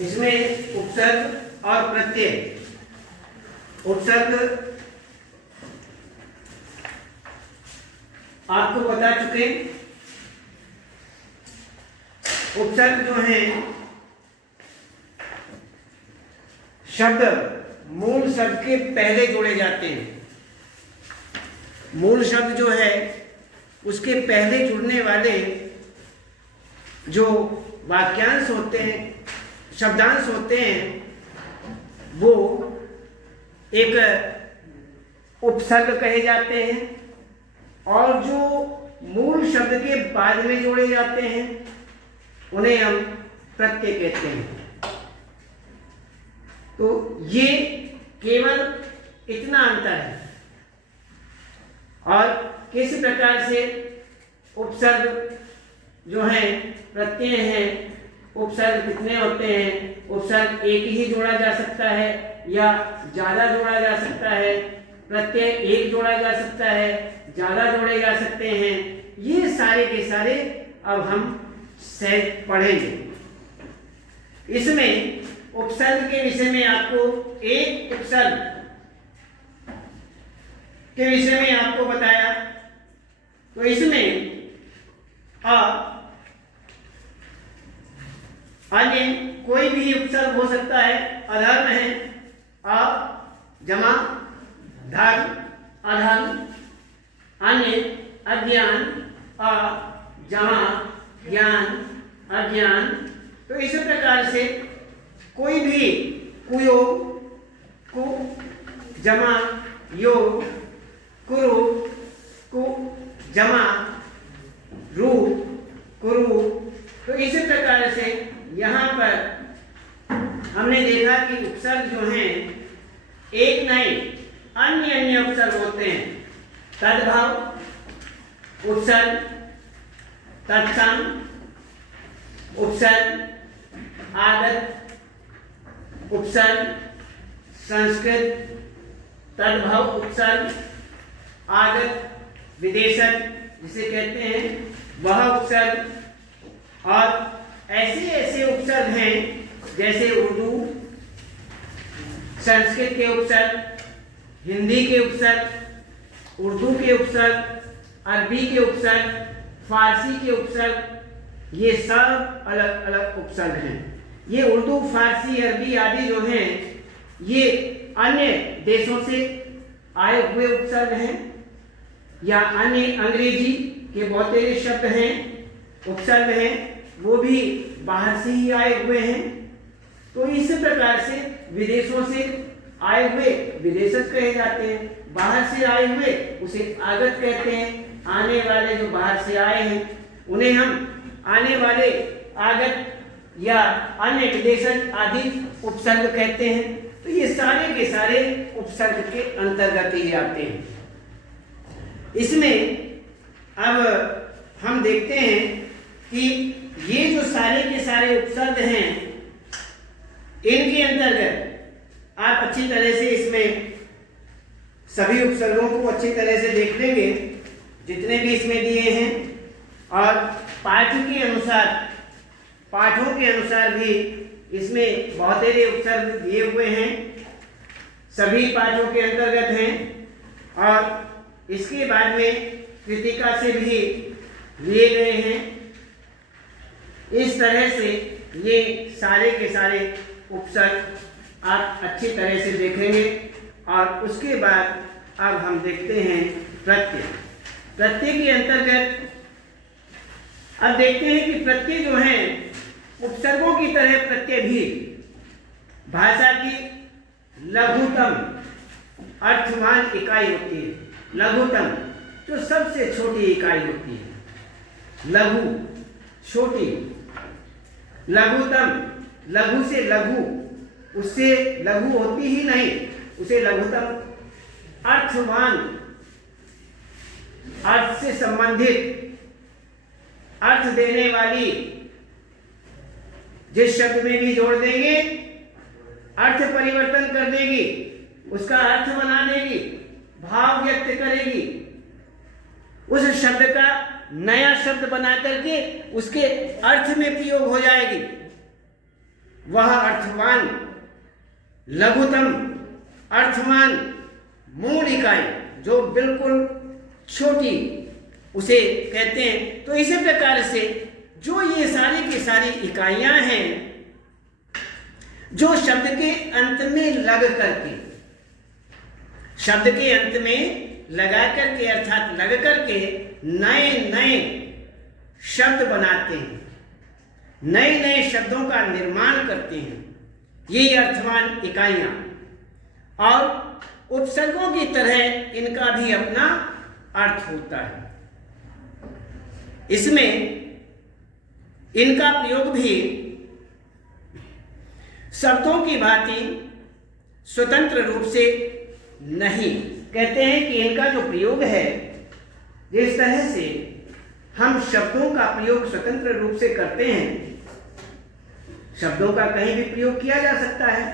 इसमें उपसर्ग और प्रत्यय। उपसर्ग आपको बता चुके। उपसर्ग जो है शब्द मूल शब्द के पहले जोड़े जाते हैं। मूल शब्द जो है उसके पहले जुड़ने वाले जो वाक्यांश होते हैं, शब्दांश होते हैं, वो एक उपसर्ग कहे जाते हैं। और जो मूल शब्द के बाद में जोड़े जाते हैं उन्हें हम प्रत्यय कहते हैं। तो ये केवल इतना अंतर है। और किस प्रकार से उपसर्ग जो है प्रत्यय है, उपसर्ग कितने होते हैं, उपसर्ग एक ही जोड़ा जा सकता है या ज्यादा जोड़ा जा सकता है, प्रत्यय एक जोड़ा जा सकता है, ज्यादा जोड़े जा सकते हैं, ये सारे के सारे अब हम सहज पढ़ेंगे। इसमें उपसर्ग के विषय में आपको एक उपसर्ग के विषय में आपको बताया। तो इसमें अन्य कोई भी उपसर्ग हो सकता है। अधर्म है अ जमा धर्म अधर्म, अन्य अज्ञान अ जमा ज्ञान अज्ञान। तो इस प्रकार से कोई भी कुयोग कु जमा योग कुरु कु जमा रू कुरु। तो इस प्रकार से यहाँ पर हमने देखा कि उपसर्ग जो हैं एक नहीं अन्य अन्य उपसर्ग होते हैं। तद्भव उपसर्ग, तत्सम उपसर्ग, आगत उपसर्ग, संस्कृत तद्भव उपसर्ग, आगत विदेशक जिसे कहते हैं वह उपसर्ग। और ऐसे ऐसे उपसर्ग हैं जैसे उर्दू, संस्कृत के उपसर्ग, हिंदी के उपसर्ग, उर्दू के उपसर्ग, अरबी के उपसर्ग, फारसी के उपसर्ग, ये सब अलग अलग उपसर्ग हैं। ये उर्दू, फारसी, अरबी आदि जो हैं ये अन्य देशों से आए हुए उपसर्ग हैं या अन्य अंग्रेजी के बहुत सारे शब्द हैं, उपसर्ग हैं, वो भी बाहर से ही आए हुए हैं। तो इस प्रकार से विदेशों से आए हुए विदेशक कहे जाते हैं, बाहर से आए हुए उसे आगत कहते हैं। आने वाले जो बाहर से आए हैं उन्हें हम आने वाले आगत या अन्य विदेशक आदि उपसर्ग कहते हैं। तो ये सारे के सारे उपसर्ग के अंतर्गत ही आते हैं। इसमें अब हम देखते हैं कि ये जो सारे के सारे उपसर्ग हैं इनके अंतर्गत आप अच्छी तरह से इसमें सभी उपसर्गों को अच्छी तरह से देख लेंगे जितने भी इसमें दिए हैं। और पाठों के अनुसार भी इसमें बहुत सारे उपसर्ग दिए हुए हैं, सभी पाठों के अंतर्गत हैं। और इसके बाद में कृतिका से भी लिए गए हैं। इस तरह से ये सारे के सारे उपसर्ग आप अच्छी तरह से देखेंगे। और उसके बाद अब हम देखते हैं प्रत्यय। प्रत्यय के अंतर्गत अब देखते हैं कि प्रत्यय जो हैं उपसर्गों की तरह प्रत्यय भी भाषा की लघुतम अर्थवान इकाई होती है। लघुतम जो सबसे छोटी इकाई होती है, लघु छोटी, लघुतम लघु से लघु, उससे लघु होती ही नहीं, उसे लघुतम। अर्थवान अर्थ से संबंधित, अर्थ देने वाली, जिस शब्द में भी जोड़ देंगे अर्थ परिवर्तन कर देगी, उसका अर्थ बना देगी, भाव व्यक्त करेगी, उस शब्द का नया शब्द बना करके उसके अर्थ में प्रयोग हो जाएगी। वह अर्थवान, लघुतम, अर्थवान मूल इकाई जो बिल्कुल छोटी उसे कहते हैं। तो इसी प्रकार से जो ये सारी की सारी इकाइयां हैं जो शब्द के अंत में लग करके, शब्द के अंत में लगा करके अर्थात लग करके नए नए शब्द बनाते हैं, नए नए शब्दों का निर्माण करते हैं, ये अर्थवान इकाइयां। और उपसर्गों की तरह इनका भी अपना अर्थ होता है। इसमें इनका प्रयोग भी शब्दों की भांति स्वतंत्र रूप से नहीं। कहते हैं कि इनका जो प्रयोग है, जिस तरह से हम शब्दों का प्रयोग स्वतंत्र रूप से करते हैं, शब्दों का कहीं भी प्रयोग किया जा सकता है,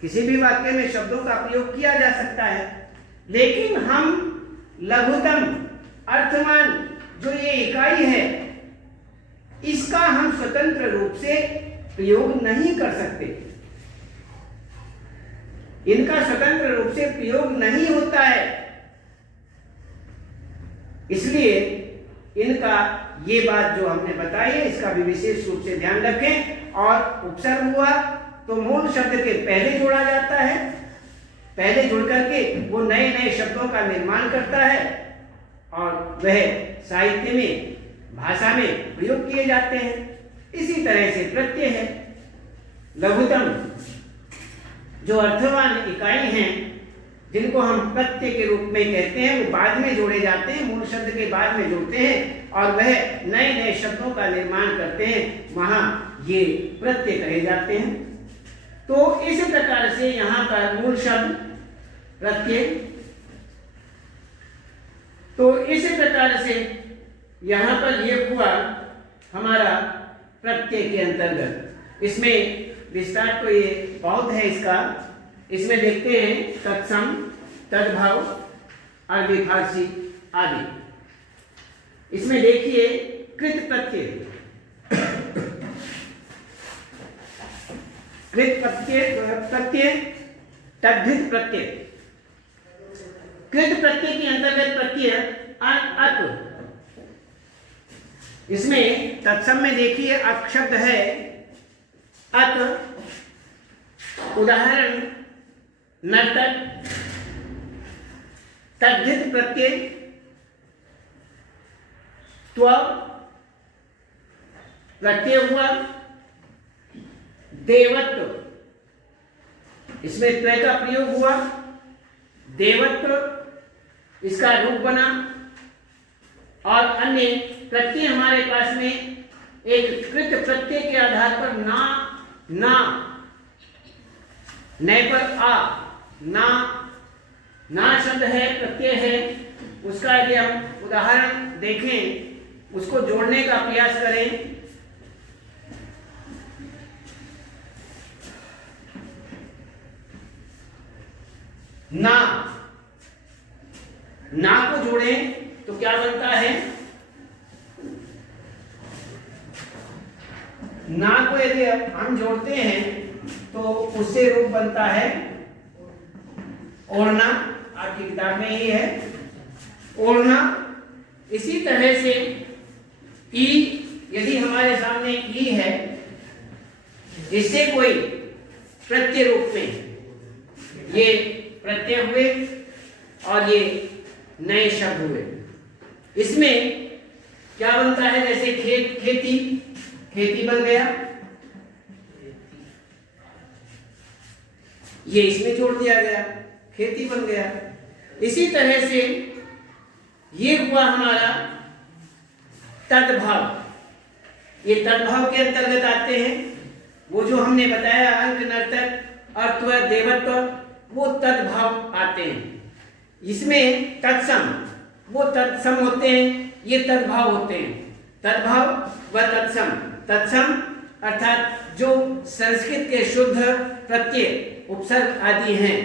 किसी भी वाक्य में शब्दों का प्रयोग किया जा सकता है, लेकिन हम लघुतम, अर्थवान जो ये इकाई है, इसका हम स्वतंत्र रूप से प्रयोग नहीं कर सकते। इनका स्वतंत्र रूप से प्रयोग नहीं होता है, इसलिए इनका ये बात जो हमने बताई है इसका भी विशेष रूप से ध्यान रखें। और उपसर्ग हुआ तो मूल शब्द के पहले जोड़ा जाता है, पहले जुड़ करके वो नए नए शब्दों का निर्माण करता है और वह साहित्य में, भाषा में प्रयोग किए जाते हैं। इसी तरह से प्रत्यय है, लघुतम जो अर्थवान इकाई हैं जिनको हम प्रत्यय के रूप में कहते हैं, वो बाद में जोड़े जाते हैं, मूल शब्द के बाद में जोड़ते हैं और वह नए नए शब्दों का निर्माण करते हैं, वहां ये प्रत्यय कहे जाते हैं। तो इस प्रकार से यहाँ पर मूल शब्द प्रत्यय, तो इस प्रकार से यहाँ पर ये हुआ हमारा प्रत्यय के अंतर्गत। इसमें विस्तार तो ये बहुत है इसका, इसमें देखते हैं तत्सम, तद्भव, अरबी फारसी आदि। इसमें देखिए कृत प्रत्यय, कृत प्रत्यय, तद्धित प्रत्यय। कृत प्रत्यय के अंतर्गत प्रत्यय अत। इसमें तत्सम में देखिए अक शब्द है अत, उदाहरण नर्तक। तद्धित प्रत्यय त्व प्रत्यय हुआ, देवत्व, इसमें त्व का प्रयोग हुआ, देवत्व इसका रूप बना। और अन्य प्रत्यय हमारे पास में एक कृत प्रत्यय के आधार पर ना, ना, नए पर आ, ना, ना शब्द है, प्रत्यय है, उसका यदि हम उदाहरण देखें, उसको जोड़ने का प्रयास करें, ना, ना को जोड़ें तो क्या बनता है, ना को यदि हम जोड़ते हैं तो उससे रूप बनता है ओढ़ना, आपकी किताब में ही है ओढ़ना। इसी तरह से ई, यदि हमारे सामने ई है, इससे कोई प्रत्यय रूप में ये प्रत्यय हुए और ये नए शब्द हुए। इसमें क्या बनता है, जैसे खेत, खेती, खेती बन गया, ये इसमें जोड़ दिया गया, खेती बन गया। इसी तरह से ये हुआ हमारा तद्भाव। ये तद्भाव के अंतर्गत आते हैं, वो जो हमने बताया अंक, नर्तक, अर्थव, देवत्व, वो तद्भाव आते हैं। इसमें तत्सम, वो तत्सम होते हैं, ये तद्भाव होते हैं। तद्भाव व तत्सम, तत्सम अर्थात जो संस्कृत के शुद्ध प्रत्यय, उपसर्ग आदि हैं,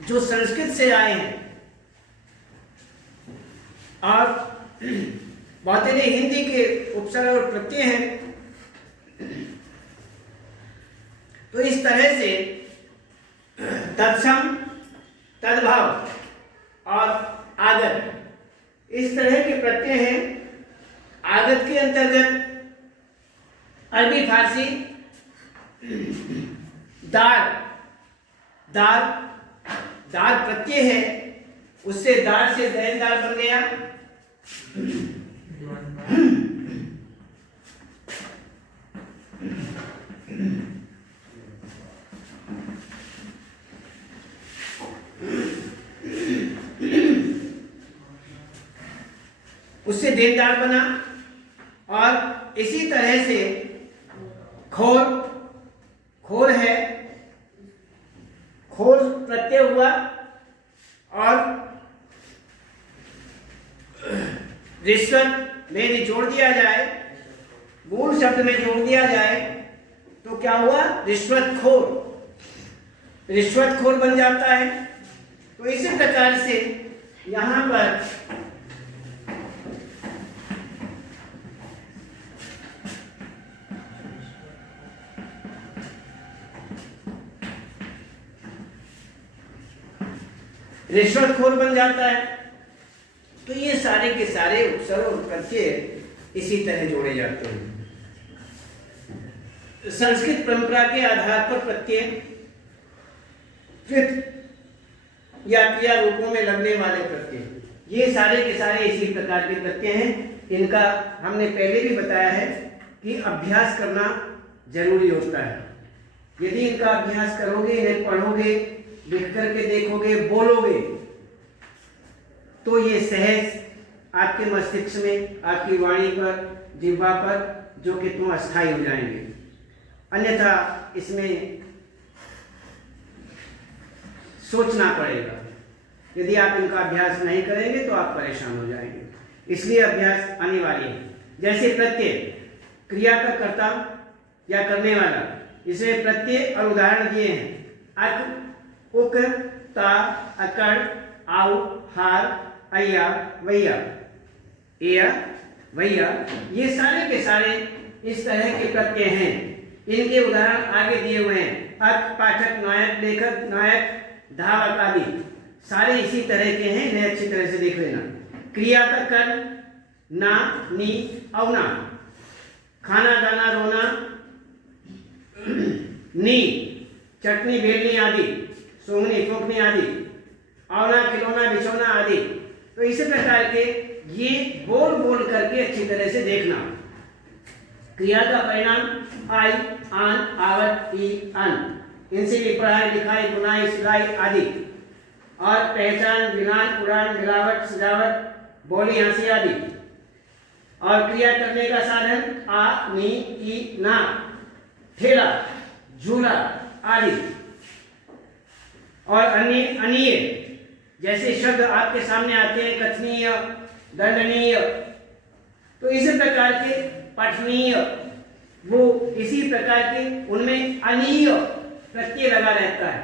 जो संस्कृत से आए हैं, और बहुतेरे हिंदी के उपसर्ग और प्रत्यय हैं। तो इस तरह से तत्सम, तद्भाव और आगत इस तरह के प्रत्यय हैं। आगत के अंतर्गत अरबी फारसी दार, दार दार प्रत्यय है, उससे दार से दैनदार बन गया। उससे देनदार बना। और इसी तरह से खोर, खोर है, खोर प्रत्यय हुआ और रिश्वत में जोड़ दिया जाए, मूल शब्द में जोड़ दिया जाए तो क्या हुआ? रिश्वतखोर, रिश्वतखोर बन जाता है। तो इसी प्रकार से यहां पर रिश्वतखोर बन जाता है। तो ये सारे के सारे उपसर्ग और प्रत्यय इसी तरह जोड़े जाते हैं। संस्कृत परंपरा के आधार पर प्रत्यय कृत या क्रिया रूपों में लगने वाले प्रत्यय, ये सारे के सारे इसी प्रकार के प्रत्यय हैं। इनका हमने पहले भी बताया है कि अभ्यास करना जरूरी होता है। यदि इनका अभ्यास करोगे, इन्हें पढ़ोगे, लिख करके देखोगे, बोलोगे, तो ये सहज आपके मस्तिष्क में, आपकी वाणी पर, जिह्वा पर जो कि तुम अस्थायी हो जाएंगे। अन्यथा इसमें सोचना पड़ेगा। यदि आप इनका अभ्यास नहीं करेंगे तो आप परेशान हो जाएंगे। इसलिए अभ्यास अनिवार्य है। जैसे प्रत्यय क्रिया का कर्ता या करने वाला, इसमें प्रत्यय और उदाहरण दिए हैं। अक, उक, ता, अकड़, आउ, हार, अय्या, वैया, एया, वैया, ये सारे के सारे इस तरह के प्रत्यय हैं। इनके उदाहरण आगे दिए हुए हैं। अर्थ, पाठक, नायक, लेखक, नायक, धावक आदि सारे इसी तरह के हैं। इन्हें अच्छी तरह से देख लेना। क्रिया का कर, ना, नी, अवना, खाना, दाना, रोना, नी, चटनी, बेलनी आदि, सूंघनी, फूंकनी आदि, आवना, खिलौना, बिछौना आदि। तो इसी प्रकार के ये बोल बोल करके अच्छी तरह से देखना। क्रिया का परिणाम आई, आन, आवत, ई, अन, इनसे भी पढ़ाई, लिखाई, बुनाई, सिलाई आदि। और पहचान, विधान, उड़ान, मिलावट, सजावट, बोली, हंसी आदि। और क्रिया करने का साधन आ, नी, ई, ना, ठेला, झूला आदि। और अन्य अनीय जैसे शब्द आपके सामने आते हैं, कथनीय, दंडनीय, तो इसी प्रकार के पठनीय, वो इसी प्रकार के उनमें अनीय प्रत्यय लगा रहता है।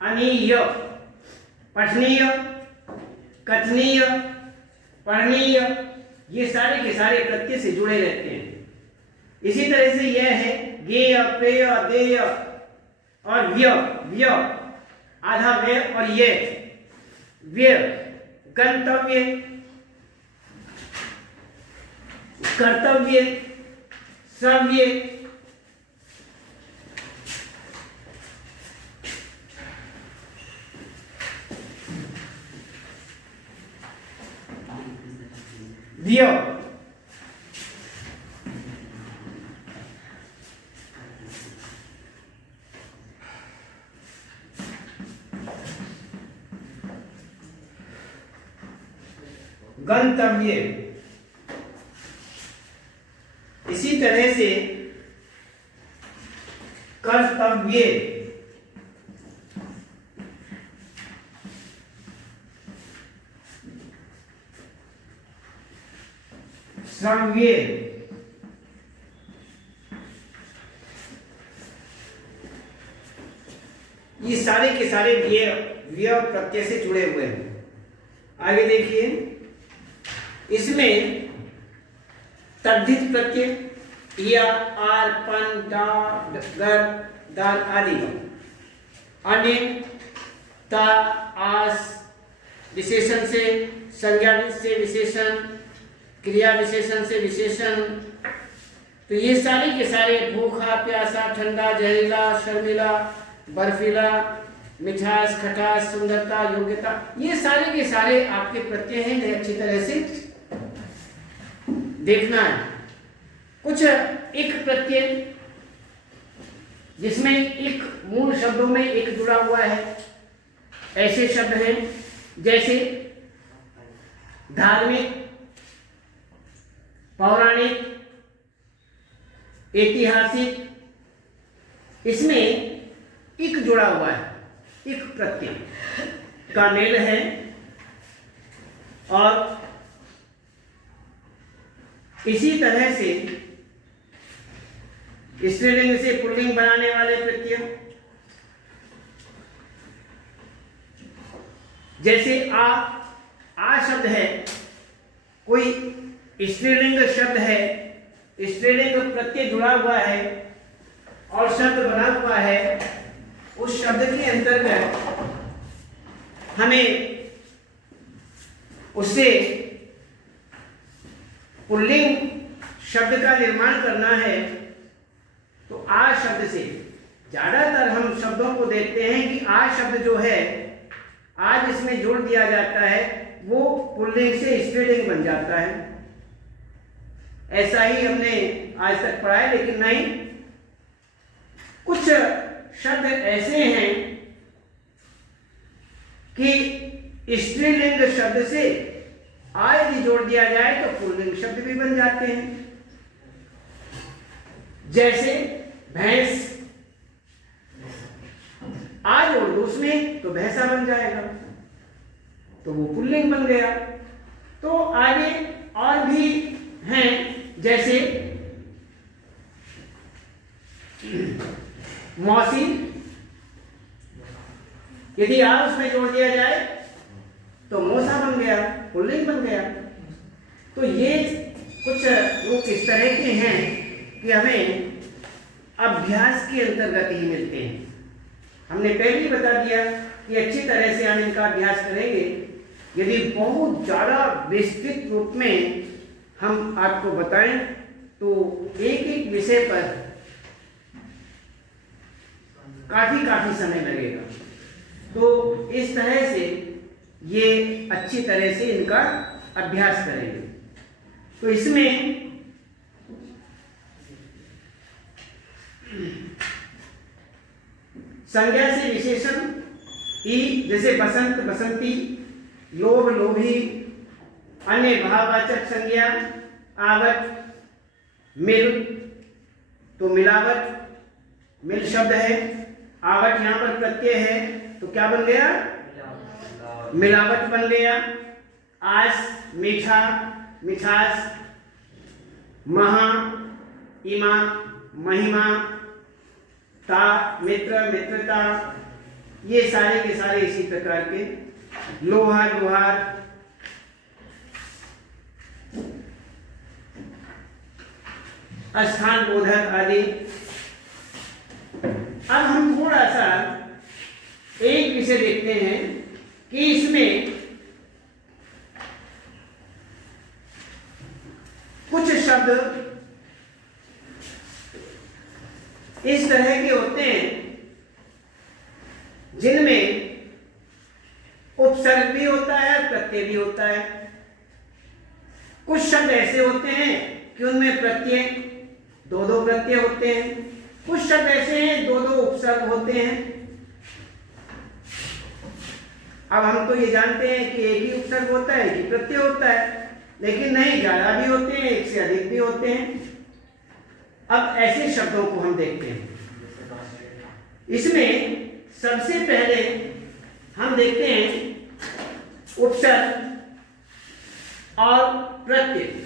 अनीय, पठनीय, कथनीय, पढ़नीय, ये सारे के सारे प्रत्यय से जुड़े रहते हैं। इसी तरह से यह है गेय, पेय, देय और व्य, व्य आधा व्यय और ये व्यय, गंतव्य, कर्तव्य, श्रव्य, व्य, गंतव्य। इसी तरह से कर्तव्य, श्रव्य, ये सारे के सारे व्यय प्रत्यय से जुड़े हुए हैं। आगे देखिए इसमें तद्धित प्रत्यय या, आर, पन, डा, गर, दाल आदि, अन्य ता, आस विशेषण से, संज्ञा से विशेषण, क्रिया विशेषण से विशेषण, तो ये सारे के सारे भूखा, प्यासा, ठंडा, जहरीला, शर्मिला, बर्फीला, मिठास, खटास, सुंदरता, योग्यता, ये सारे के सारे आपके प्रत्यय हैं, इन्हें अच्छी तरह से देखना है। कुछ एक प्रत्यय जिसमें एक मूल शब्दों में एक जुड़ा हुआ है, ऐसे शब्द हैं जैसे धार्मिक, पौराणिक, ऐतिहासिक, इसमें एक जुड़ा हुआ है, एक प्रत्यय का मेल है, और इसी तरह से स्त्रीलिंग से पुल्लिंग बनाने वाले प्रत्यय जैसे आ शब्द है, कोई स्त्रीलिंग शब्द है, स्त्रीलिंग प्रत्यय जुड़ा हुआ है और शब्द बना हुआ है, उस शब्द के अंतर्गत हमें उससे पुल्लिंग शब्द का निर्माण करना है। तो आ शब्द से ज्यादातर हम शब्दों को देखते हैं कि आ शब्द जो है, आज इसमें जोड़ दिया जाता है, वो पुल्लिंग से स्त्रीलिंग बन जाता है। ऐसा ही हमने आज तक पढ़ा है, लेकिन नहीं, कुछ शब्द ऐसे हैं कि स्त्रीलिंग शब्द से आ यदि जोड़ दिया जाए तो पुल्लिंग शब्द भी बन जाते हैं। जैसे भैंस, आ जोड़ दो उसमें तो भैंसा बन जाएगा, तो वो पुल्लिंग बन गया। तो आगे और भी हैं, जैसे मौसी, यदि आ उसमें जोड़ दिया जाए तो मौसा बन गया, पुल्लिंग बन गया। तो ये कुछ रूप इस तरह के हैं कि हमें अभ्यास के अंतर्गत ही मिलते हैं। हमने पहले ही बता दिया कि अच्छी तरह से हम इनका अभ्यास करेंगे। यदि बहुत ज़्यादा विस्तृत रूप में हम आपको बताएं तो एक एक विषय पर काफी समय लगेगा। तो इस तरह से ये अच्छी तरह से इनका अभ्यास करेंगे। तो इसमें संज्ञा से विशेषण ई, जैसे बसंत, बसंती, लोभ, लोभी, अन्य भाववाचक संज्ञा, आवट, मिल, तो मिलावट, मिल शब्द है, आवट यहां पर प्रत्यय है, तो क्या बन गया? मिलावट बन गया। आस, मीठा, मिठास, महा, इमा, महिमा, ता, मित्र, मित्रता, ये सारे के सारे इसी प्रकार के। लोहा, लोहार, स्थान बोधक आदि। अब हम थोड़ा सा एक विषय देखते हैं कि इसमें कुछ शब्द इस तरह के होते हैं जिनमें उपसर्ग भी होता है, प्रत्यय भी होता है। कुछ शब्द ऐसे होते हैं कि उनमें प्रत्यय दो प्रत्यय होते हैं, कुछ शब्द ऐसे हैं दो उपसर्ग होते हैं। अब हम तो ये जानते हैं कि एक ही उपसर्ग होता है, एक ही प्रत्यय होता है, लेकिन नहीं, ज्यादा भी होते हैं, एक से अधिक भी होते हैं। अब ऐसे शब्दों को हम देखते हैं। इसमें सबसे पहले हम देखते हैं उपसर्ग और प्रत्यय।